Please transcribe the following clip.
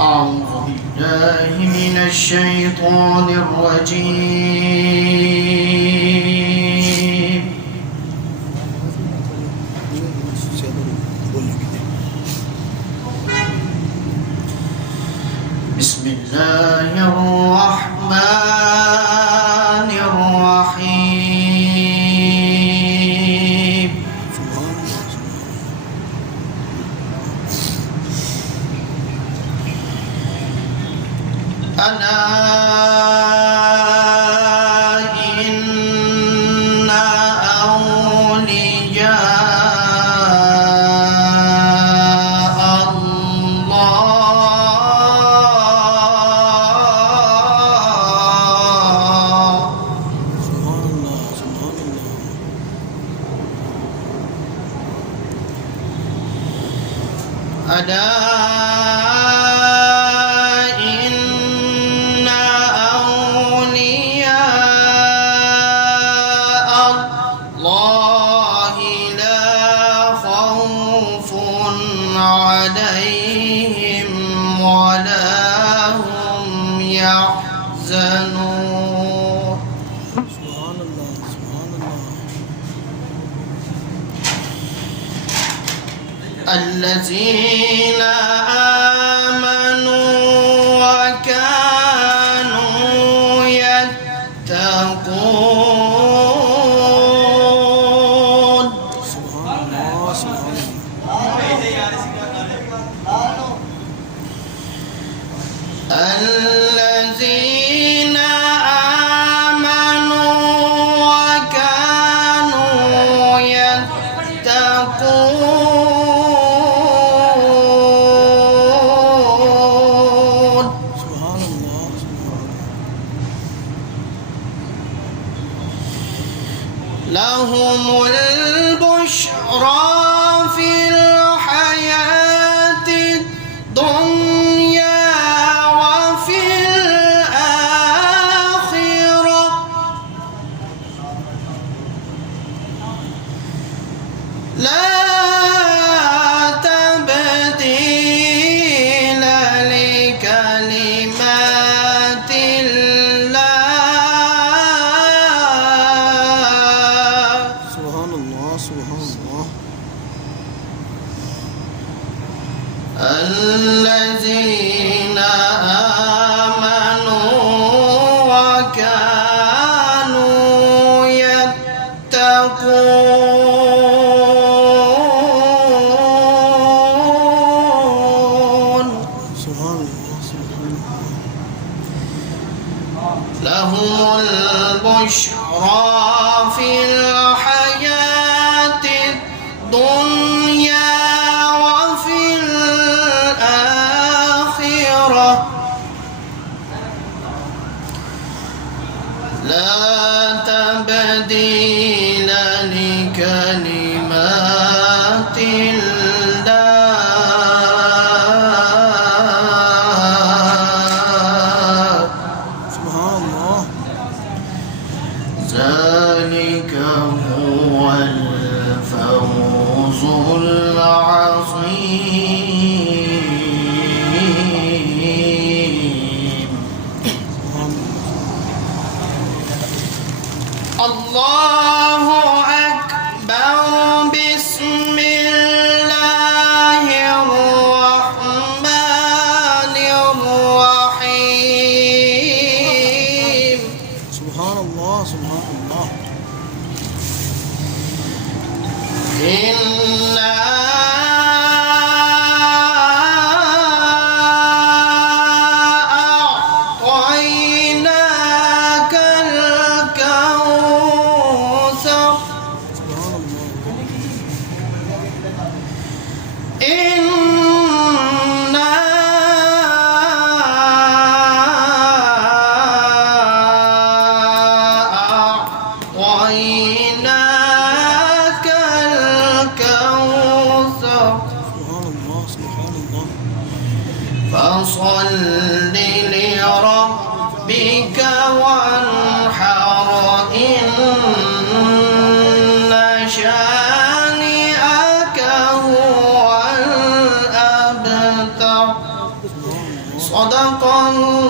أعوذ بالله من الشيطان الرجيم. بسم الله الرحمن الرحيم. ألا إن أولياء الله لا خوف عليهم ولا هم يحزنون. سبحان الله سبحان الله. الذين آمنوا وكانوا يتقون. سبحان الله سبحان الله. الذين آمنوا وكانوا يتقون. لهم البشرى في الحياة الدنيا وفي الآخرة لا تبديل لكلمات الذين آمنوا وكانوا يتقون. سبحان الله سبحان الله. لهم البشرى في الحياة الدنيا لا تبديل لكلمات الله. سبحان الله. ذلك هو الفوز العظيم. الله أكبر. بسم الله الرحمن الرحيم. سبحان الله سبحان الله. إنا أعطيناك الكوثر. إنا أعطيناك الكوثر. سبحان الله سبحان الله. فصل لربك وانحر. إن شانئك هو الأبتر. صدق الله